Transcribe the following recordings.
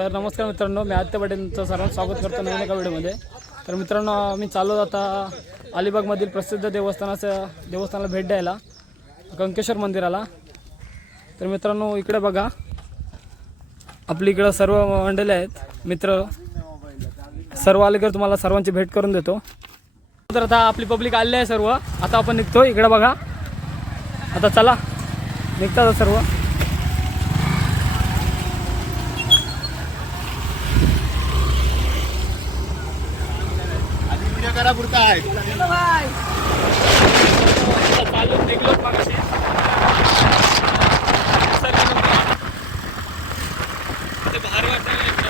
तर नमस्कार मित्रांनो मी आदित्य पाटीलचं सर्वांचं स्वागत करतो नवीन एका व्हिडिओमध्ये. तर मित्रांनो मी चाललो आता अलिबागमधील प्रसिद्ध देवस्थानाचं देवस्थानाला भेट द्यायला कंकेश्वर मंदिराला. तर मित्रांनो इकडे बघा. आपली इकडं सर्व मंडळी आहेत. मित्र सर्व आले तर तुम्हाला सर्वांची भेट करून देतो. तर आता आपली पब्लिक आली आहे सर्व. आता आपण निघतो. इकडं बघा. आता चला. निघतात सर्व. व्हिडिओ आहे चालून निघलो ते भारी वाटायला इकडं.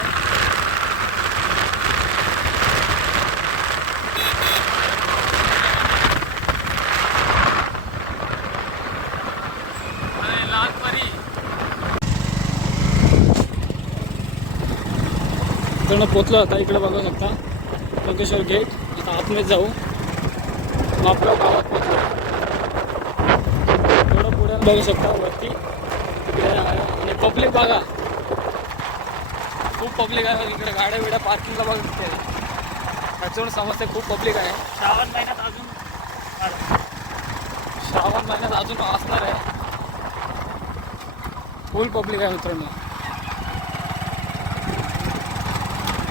आणि आता इकडे बघा शकता लंकेश्वर गेट आतमध्ये जाऊ. आपल्या गावात थोडं पुढे बघू शकता वरती. आणि पब्लिक बघा. खूप पब्लिक आहे. इकडे गाड्या बिड्या पार्किंगला बघा तिथे त्याच्यावरून समजते खूप पब्लिक आहे. श्रावण महिन्यात अजून श्रावण महिन्यात अजून असणार आहे. फुल पब्लिक आहे मित्रांनो.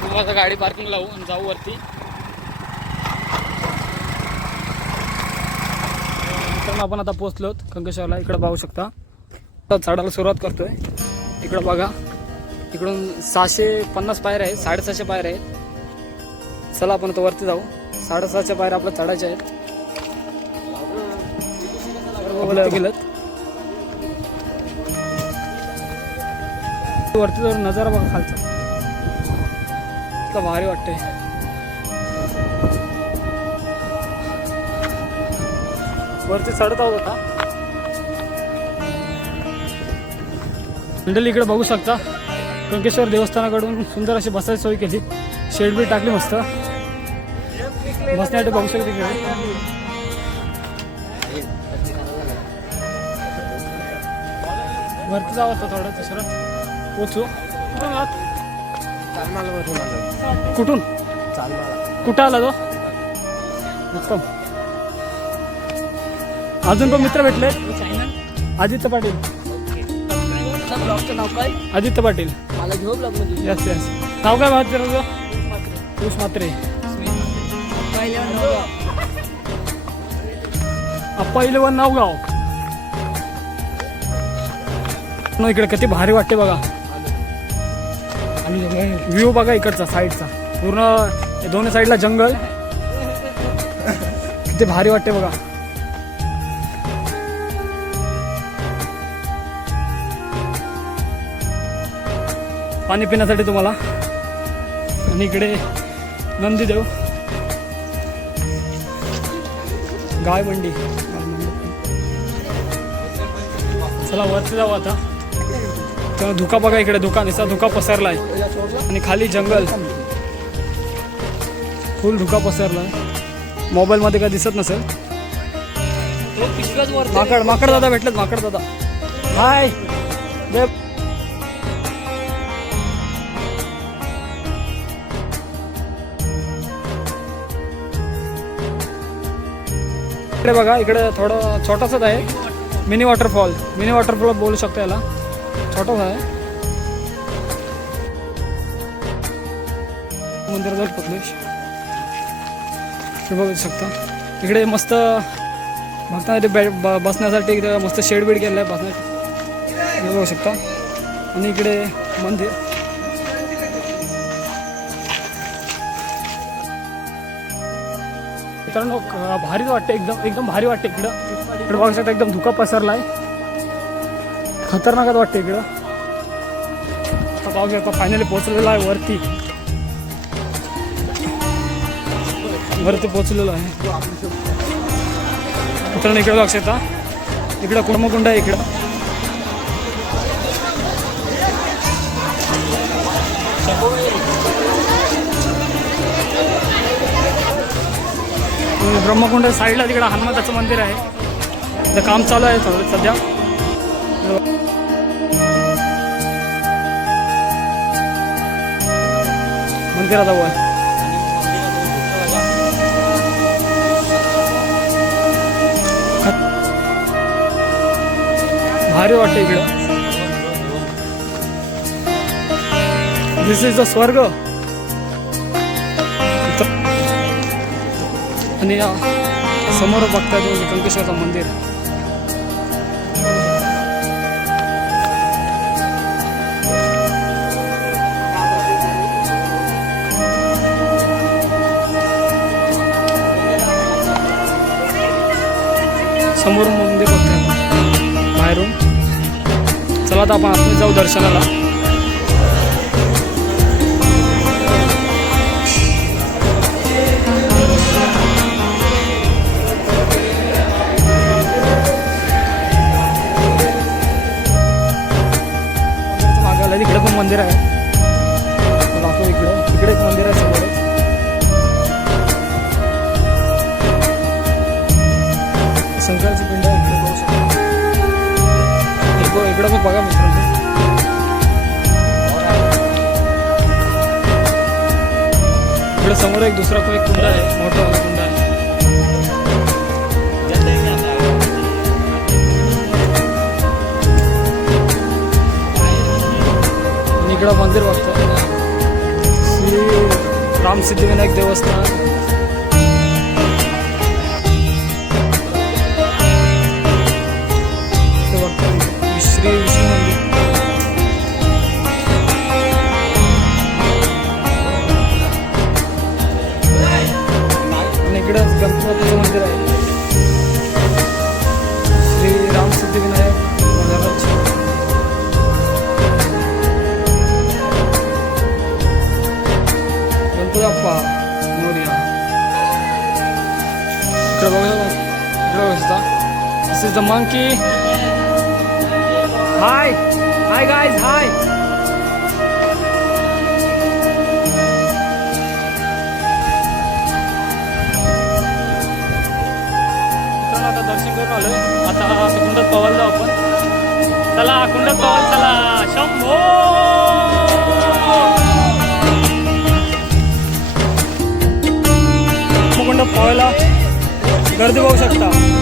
तुम्हाला गाडी पार्किंग लावू आणि जाऊ वरती. मित्रांनो आपण आता पोहोचलोत कंकेश्वरला इकडे पाहू शकता. आता चढायला सुरुवात करतोय. इकडं बघा. इकडून सहाशे पन्नास पायऱ्या आहेत. साडेसहाशे पायऱ्या आहेत. चला आपण आता वरती जाऊ. साडेसहाशे पायऱ्या आपल्या चढायच्या आहेत. गेलं वरती जाऊन नजारा बघा खालचा. इतका भारी वाटतंय. वरती चढत आहोत आता. मंडळी इकडे बघू शकता. कंकेश्वर देवस्थानाकडून सुंदर अशी बसायची सोय केली. शेड बी टाकली मस्त. बसण्यासाठी बघू शकता इकडे. वरती जावं आता थोडं दुसरं. पोचू. कुठून आहात चालमालावरून आलो. कुठून? कुठं आला तो? उत्तम. अजून पण मित्र भेटले? आदित्य पाटील. नाव काय आदित्य पाटील. मला घेऊ ब्लॉग येस येस नाव काय माहिती तुझं? पियुष म्हात्रे. अप्पा इलेवन नावगाव इकडे किती भारी वाटते बघा. आणि व्ह्यू बघा इकडचा साईडचा पूर्ण दोन्ही साईडला जंगल किती भारी वाटते बघा. पाणी पिण्यासाठी तुम्हाला. आणि इकडे नंदीदेव. गाय मंडी चला वरती जाऊ आता. तर धुका बघा इकडे धुका निसा धुका पसरलाय. आणि खाली जंगल. फुल धुका पसरलाय. मोबाईल मध्ये काय दिसत नसेल. माकड माकड दादा भेटलेत माकड दादा. हाय. इकडे बघा इकडे थोडं छोटासाच आहे. मिनी वॉटरफॉल मिनी वॉटरफॉल बोलू शकतो याला. छोटासा आहे. मंदिर जाईल पकलेश हे बघू शकता. इकडे मस्त भक्तांसाठी बॅ ब- बसण्यासाठी इकडे मस्त शेड बीड केलं आहे बसण्यासाठी. हे बघू शकता. आणि इकडे मंदिर. मित्रांनो भारी भारीच वाटते एकदम एकदम भारी वाटते इकडं. इकडं बघू शकता एकदम धुका पसरलाय. खतरनाकच वाटते इकडं. आता पाहू शकता फायनली पोचलेला आहे वरती. वरती पोहोचलेलो आहे. मित्रांनो इकडे बघू शकता. इकडं कुडमकुंड आहे इकडं. ब्रह्मकुंड साईडला तिकडं हनुमंताचं मंदिर आहे. तिथं काम चालू आहे थोडं सध्या. मंदिराजवळ भारी वाटतं इकडं. दिस इज द स्वर्ग. आणि समोर बघताय तो कंकेश्वरचं मंदिर. समोरून मंदिर बघताय बाहेरून. चला आता आपण आतमध्ये जाऊ दर्शनाला. इकडे पण मंदिर आहे. दाखव इकडे. इकडे एक मंदिर आहे समोर. शंकराची पिंड आहे इकडे पण बघा मित्रांनो. इकडे समोर एक दुसरा पण एक कुंड आहे. मोठा कुंड आहे. मंदिर बघतो श्री रामसिद्धिविनायक देवस्थान. इकडे बघा इकडे बघा this is the monkey hi hi guys hi मित्रांनो आता दर्शन करून आलोय. आता आता कुंडात पवायला जाऊ आपण. चला कुंडात पवाल. चला शंभो! गर्दी बघू शकता.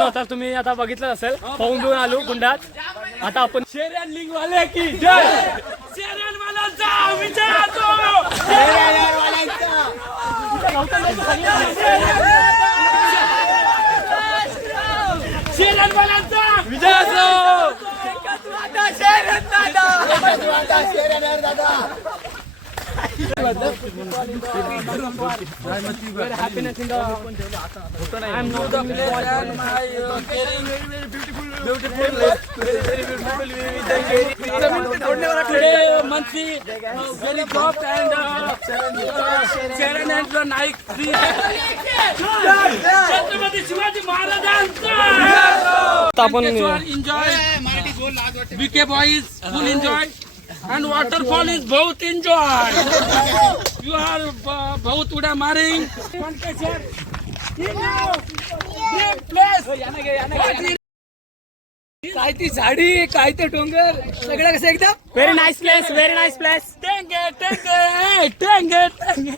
मित्रांनो आता तुम्ही आता बघितलं असेल पाहून घेऊन आलो कुंडात आता आपण शेर लिंग वाले की जय! शेर वाला happiness in the I am now the Today, monthly, uh, very soft and uh, uh, Sharon and the Nike. Chhatrapati Shivaji महाराजांचा आता आपण enjoy B K boys full enjoy and waterfall is बहुत enjoy. You are uh, बहुत उड्या मारिंग काय ती झाडी काय ते डोंगर? सगळं कसं एकदम? Very nice place very nice place टेंगे टेंगे टेंगे टेंगे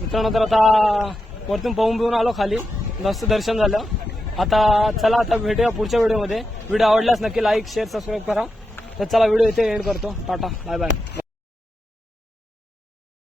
मित्रांनो तर आता वरतून पाहून बिहून आलो खाली. मस्त दर्शन झालं. आता चला आता भेटूया पुढच्या व्हिडिओमध्ये. व्हिडिओ आवडल्यास नक्की लाईक शेअर सबस्क्राईब करा. तर चला व्हिडिओ इथे एंड करतो. Tata bye bye